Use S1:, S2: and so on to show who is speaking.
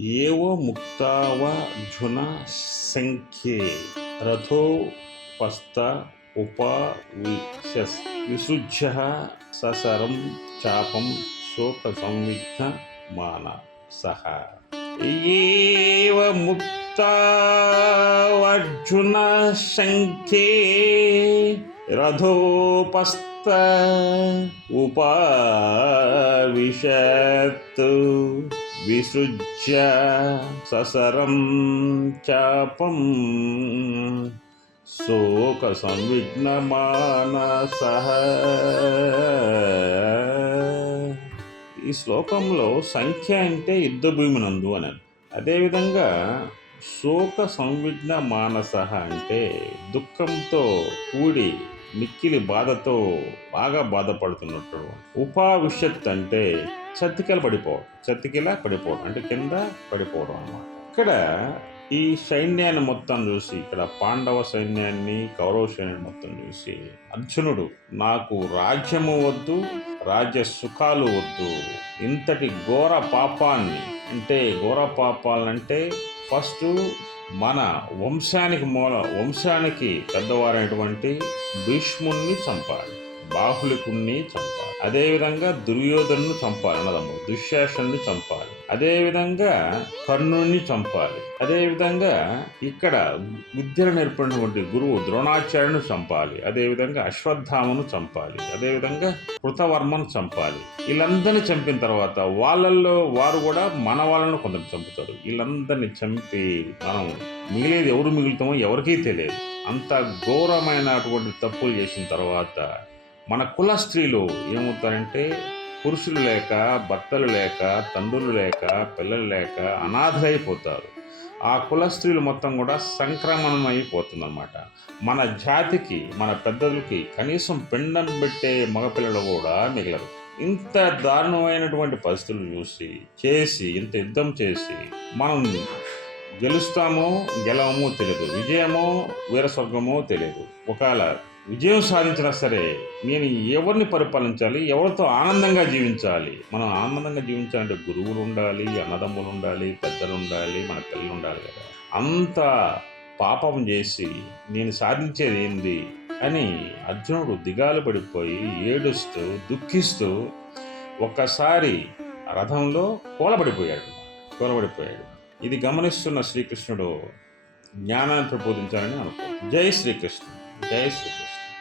S1: ఏవ ముక్తావజున సంఖ్యే రథోపస్థ ఉపవిశస్ విసృజ్య ససరం చాపం శోక సంవిఘ్న మాన సహ ఏవ ముక్తావజున సంఖ్యే రథోపస్థ ఉపవిశత్ విసృజ్య ససరం చాపం శోక సంవిఘ్నమానస ఈ శ్లోకంలో సంఖ్య అంటే యుద్ధ భూమినందు అని అదేవిధంగా శోక సంవిఘ్న మానస అంటే దుఃఖంతో కూడి మిక్కిలి బాధతో బాగా బాధపడుతున్నట్టు ఉపావిషత్ అంటే చతికిల పడిపోవడం చతికిల పడిపోవడం అంటే కింద పడిపోవడం అన్నమాట. ఇక్కడ ఈ సైన్యాన్ని మొత్తం చూసి ఇక్కడ పాండవ సైన్యాన్ని కౌరవ సైన్యాన్ని మొత్తం చూసి అర్జునుడు నాకు రాజ్యము వద్దు రాజ్య సుఖాలు వద్దు. ఇంతటి ఘోర పాపాన్ని అంటే ఘోర పాపాలంటే ఫస్ట్ మన వంశానికి మూల వంశానికి పెద్దవారైనటువంటి భీష్ముణ్ణి చంపాలి. బాహులికుణ్ణి చంపాలి. అదేవిధంగా దుర్యోధను చంపాలి అన్నదమ్ము దుశ్శాసన్ని చంపాలి. అదేవిధంగా కర్ణుణ్ణి చంపాలి. అదేవిధంగా ఇక్కడ విద్యను నేర్పినటువంటి గురువు ద్రోణాచార్యుని చంపాలి. అదేవిధంగా అశ్వత్థామను చంపాలి. అదేవిధంగా కృతవర్మను చంపాలి. వీళ్ళందరినీ చంపిన తర్వాత వాళ్ళల్లో వారు కూడా మన వాళ్ళను కొందరు చంపుతారు. వీళ్ళందరినీ చంపి మనం మిగిలేది ఎవరు మిగులుతామో ఎవరికీ తెలియదు. అంత ఘోరమైనటువంటి తప్పులు చేసిన తర్వాత మన కుల స్త్రీలు ఏమవుతారంటే పురుషులు లేక భర్తలు లేక తండ్రులు లేక పిల్లలు లేక అనాథలైపోతారు. ఆ కుల స్త్రీలు మొత్తం కూడా సంక్రమణం అయిపోతుందన్నమాట మన జాతికి మన పెద్దలకి కనీసం పిండం పెట్టే మగపిల్లలు కూడా మిగలరు. ఇంత దారుణమైనటువంటి పరిస్థితులు చూసి చేసి ఇంత యుద్ధం చేసి మనం గెలుస్తామో గెలవమో తెలియదు విజయమో వీరస్వర్గమో తెలియదు ఒకవేళ విజయం సాధించినా సరే నేను ఎవరిని పరిపాలించాలి ఎవరితో ఆనందంగా జీవించాలి? మనం ఆనందంగా జీవించాలంటే గురువులు ఉండాలి అన్నదమ్ములు ఉండాలి పెద్దలు ఉండాలి మన పిల్లలు ఉండాలి కదా. అంత పాపం చేసి నేను సాధించేది ఏంది అని అర్జునుడు దిగాలు పడిపోయి ఏడుస్తూ దుఃఖిస్తూ ఒక్కసారి రథంలో కూలబడిపోయాడు. కూలబడిపోయాడు. ఇది గమనిస్తున్న శ్రీకృష్ణుడు జ్ఞానాన్ని ప్రబోధించాలని అనుకో జై శ్రీకృష్ణ. జై శ్రీకృష్ణ.